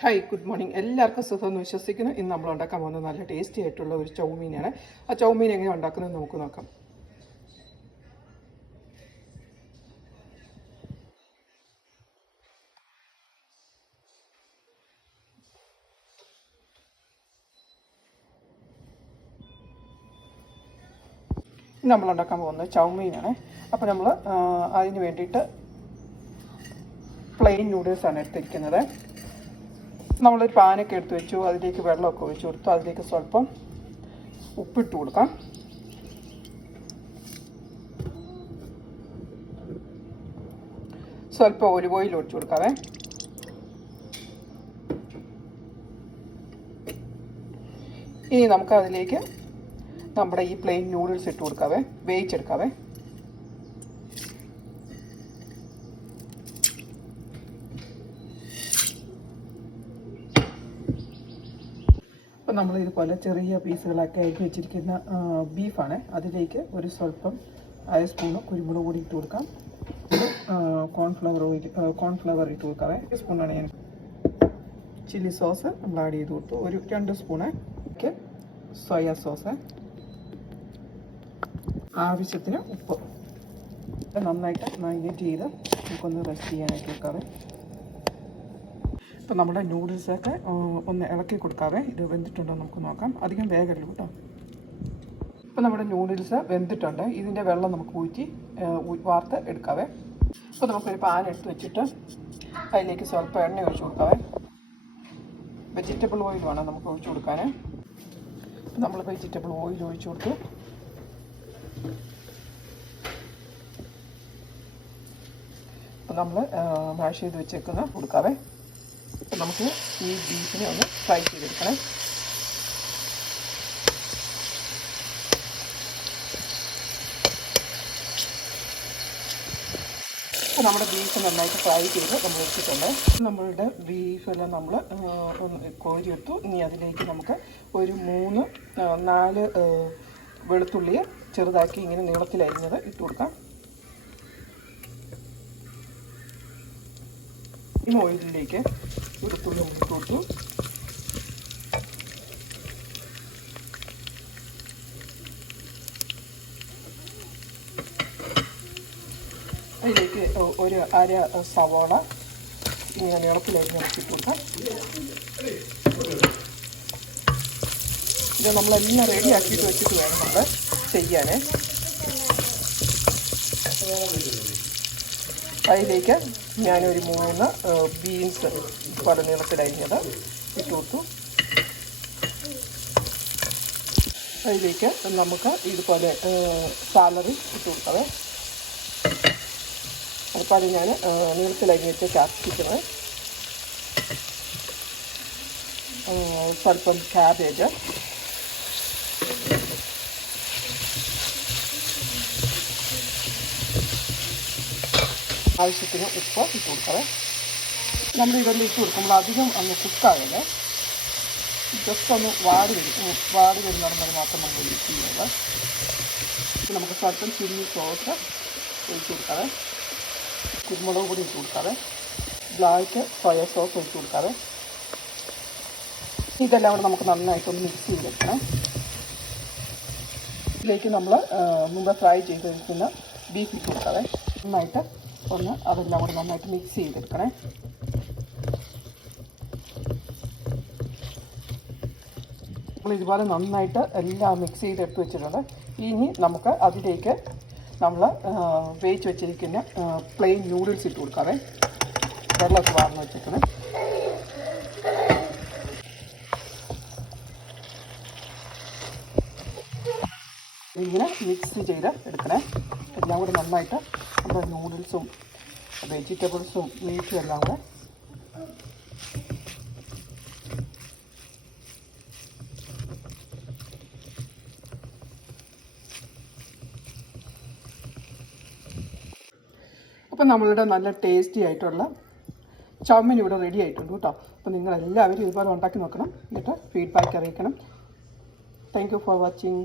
Hi good morning. എല്ലാവർക്കും സുഖമെന്ന് വിശ്വസിക്കുന്നു. ഇന്ന് നമ്മൾ ഉണ്ടാക്കാൻ പോകുന്നത് നല്ല ടേസ്റ്റി ആയിട്ടുള്ള ഒരു ചൗമീനാണ്. ആ ചൗമീൻ എങ്ങനെ ഉണ്ടാക്കുന്നത് നമുക്ക് നോക്കാം. ഇന്ന് നമ്മൾ ഉണ്ടാക്കാൻ പോകുന്നത് ചൗമീനാണ്. അപ്പോൾ നമ്മൾ അതിന് വേണ്ടിയിട്ട് പ്ലെയിൻ നൂഡിൽസാണ് എടുത്തിരിക്കുന്നത്. നമ്മളൊരു പാനൊക്കെ എടുത്ത് വെച്ചു, അതിലേക്ക് വെള്ളമൊക്കെ ഒഴിച്ചു കൊടുത്തു. അതിലേക്ക് സ്വല്പം ഉപ്പിട്ട് കൊടുക്കാം. സ്വല്പം ഒലിവ് ഓയിൽ ഒഴിച്ചു കൊടുക്കാവേ. ഇനി നമുക്ക് അതിലേക്ക് നമ്മുടെ ഈ പ്ലെയിൻ നൂഡിൽസ് ഇട്ട് കൊടുക്കാവേ, വേവിച്ചെടുക്കാവേ. അപ്പോൾ നമ്മൾ ഇതുപോലെ ചെറിയ പീസുകളൊക്കെ അരിഞ്ഞ് വെച്ചിരിക്കുന്ന ബീഫാണ്. അതിലേക്ക് ഒരു സ്വല്പം അര സ്പൂണ് കുരുമുളക് പൊടി ഇട്ട് കൊടുക്കാം. കോൺഫ്ലവർ ഇട്ട് കൊടുക്കാവേ. 1 സ്പൂണാണ് ഞാൻ. ചില്ലി സോസ് നമ്മൾ ആഡ് ചെയ്ത് കൊടുത്തു. ഒരു 2 സ്പൂണ് സോയ സോസ്, ആവശ്യത്തിന് ഉപ്പ്. നന്നായിട്ട് മാരിനേറ്റ് ചെയ്ത് നമുക്കൊന്ന് റെസ്റ്റ് ചെയ്യാനായിട്ട് വെക്കാവേ. ഇപ്പോൾ നമ്മുടെ നൂഡിൽസൊക്കെ ഒന്ന് ഇളക്കി കൊടുക്കാവേ. ഇത് വെന്തിട്ടുണ്ടോ നമുക്ക് നോക്കാം. അധികം വേഗമല്ലോ കേട്ടോ. ഇപ്പോൾ നമ്മുടെ നൂഡിൽസ് വെന്തിട്ടുണ്ട്. ഇതിൻ്റെ വെള്ളം നമുക്ക് ഊറ്റി വാർത്ത് എടുക്കാവേ. ഇപ്പോൾ നമുക്കൊരു പാൻ എടുത്ത് വെച്ചിട്ട് അതിലേക്ക് സ്വല്പം എണ്ണ ഒഴിച്ച് കൊടുക്കാവേ. വെജിറ്റബിൾ ഓയിൽ വേണം നമുക്ക് ഒഴിച്ച് കൊടുക്കാൻ. നമ്മൾ വെജിറ്റബിൾ ഓയിൽ ഒഴിച്ച് കൊടുത്തു. അപ്പോൾ നമ്മൾ മാഷ് ചെയ്ത് വെച്ചേക്കുന്ന കൊടുക്കാവേ. അപ്പോൾ നമുക്ക് ഈ ബീഫിനെ ഒന്ന് ഫ്രൈ ചെയ്തെടുക്കണം. അപ്പോൾ നമ്മുടെ ബീഫ് നന്നായിട്ട് ഫ്രൈ ചെയ്ത് നമ്മൾ വെച്ചിട്ടുണ്ട്. നമ്മളുടെ ബീഫെല്ലാം നമ്മൾ കോരിയെടുത്തു. ഇനി അതിലേക്ക് നമുക്ക് ഒരു 3-4 വെളുത്തുള്ളിയെ ചെറുതാക്കി ഇങ്ങനെ നീളത്തിലരിഞ്ഞത് ഇട്ട് കൊടുക്കാം. ഈ ഓയിലിലേക്ക് വെളുത്തുള്ളി ഇട്ട് കൊടുത്തു. അതിലേക്ക് ഒരു അര സവാള ഇങ്ങനെ നീളത്തിലരിഞ്ഞ് ഇട്ട് കൊടുക്കാം. ഇത് നമ്മളെല്ലാം റെഡി ആക്കിയിട്ട് വെച്ചിട്ട് വേണം നമ്മൾ ചെയ്യാൻ. അതിലേക്ക് ഞാനൊരു 3 ബീൻസ് പല നീളത്തിലരിഞ്ഞത് ഇട്ട് കൊടുത്തു. അതിലേക്ക് നമുക്ക് ഇതുപോലെ സാലറി ഇട്ട് കൊടുക്കാവേ. അതുപോലെ ഞാൻ നീളത്തിലരിഞ്ഞിട്ട് ക്യാപ്സിക്കം, സ്വല്പം ക്യാബേജ്, ആവശ്യത്തിന് ഉപ്പ് ഇട്ട് കൊടുക്കാവേ. നമ്മൾ ഇതെല്ലാം ഇട്ട് കൊടുക്കുമ്പോൾ അധികം ഒന്ന് കുക്കാവില്ല. ജസ്റ്റ് ഒന്ന് വാടി വരുന്നിടം വരെ മാത്രം നമ്മൾ യൂസ് ചെയ്യുന്നത്. നമുക്ക് സ്വല്പം ചില്ലി സോസ് ഒഴിച്ച് കൊടുക്കാവേ. കുരുമുളക് പൊടി ഇട്ട് കൊടുക്കാവേ. ബ്ലാക്ക് സോയ സോസ് ഒഴിച്ച് കൊടുക്കാവേ. ഇതെല്ലാം കൂടെ നമുക്ക് നന്നായിട്ടൊന്ന് മിക്സ് ചെയ്തെടുക്കണം. ഇതിലേക്ക് നമ്മൾ മുമ്പ് ഫ്രൈ ചെയ്ത് വെക്കുന്ന ബീഫ് ഇട്ട് കൊടുക്കാവേ. നന്നായിട്ട് ഒന്ന് അതെല്ലാം കൂടെ നന്നായിട്ട് മിക്സ് ചെയ്തെടുക്കണേ. നമ്മൾ ഇതുപോലെ നന്നായിട്ട് എല്ലാം മിക്സ് ചെയ്തെടുത്ത് വെച്ചിട്ടുണ്ട്. ഇനി നമുക്ക് അതിലേക്ക് നമ്മൾ വേവിച്ച് വെച്ചിരിക്കുന്ന പ്ലെയിൻ നൂഡിൽസ് ഇട്ട് കൊടുക്കാവേ. വെള്ളമൊക്കെ വാർന്ന് വെച്ചിരിക്കണേ. ഇങ്ങനെ മിക്സ് ചെയ്ത് എടുക്കണേ. എല്ലാം കൂടെ നന്നായിട്ട് നമ്മുടെ നൂഡിൽസും വെജിറ്റബിൾസും മീറ്റും എല്ലാം കൂടെ അപ്പം നമ്മളുടെ നല്ല ടേസ്റ്റി ആയിട്ടുള്ള ചൗമീൻ ഇവിടെ റെഡി ആയിട്ടുണ്ട് കേട്ടോ. അപ്പോൾ നിങ്ങളെല്ലാവരും ഇതുപോലെ ഉണ്ടാക്കി നോക്കണം. എന്നിട്ട് ഫീഡ്ബാക്ക് അറിയിക്കണം. Thank you for watching.